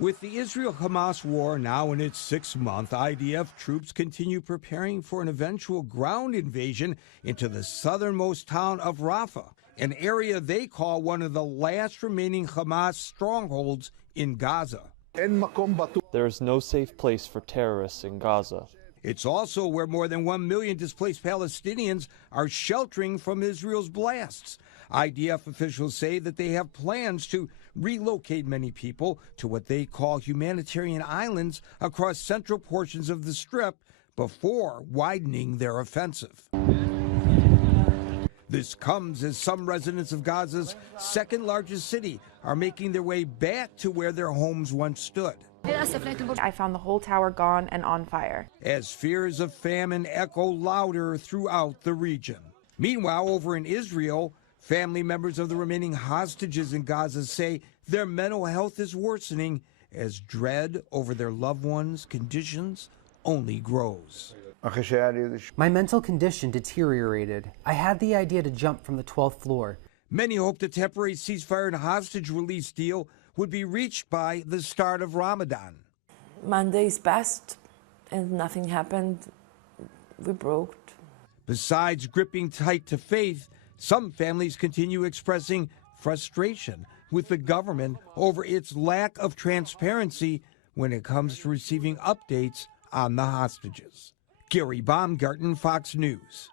With the Israel-Hamas War now in its 6th month, IDF troops continue preparing for an eventual ground invasion into the southernmost town of Rafah, an area they call one of the last remaining Hamas strongholds in Gaza. There is no safe place for terrorists in Gaza. It's also where more than 1 million displaced Palestinians are sheltering from Israel's blasts. IDF officials say that they have plans to relocate many people to what they call humanitarian islands across central portions of the Strip before widening their offensive. This comes as some residents of Gaza's second largest city are making their way back to where their homes once stood. I found the whole tower gone and on fire. As fears of famine echo louder throughout the region. Meanwhile, over in Israel, family members of the remaining hostages in Gaza say their mental health is worsening as dread over their loved ones' conditions only grows. My mental condition deteriorated. I had the idea to jump from the 12th floor. Many hoped a temporary ceasefire and hostage release deal would be reached by the start of Ramadan. Mondays passed and nothing happened. We broke. Besides gripping tight to faith, some families continue expressing frustration with the government over its lack of transparency when it comes to receiving updates on the hostages. Gary Baumgarten, Fox News.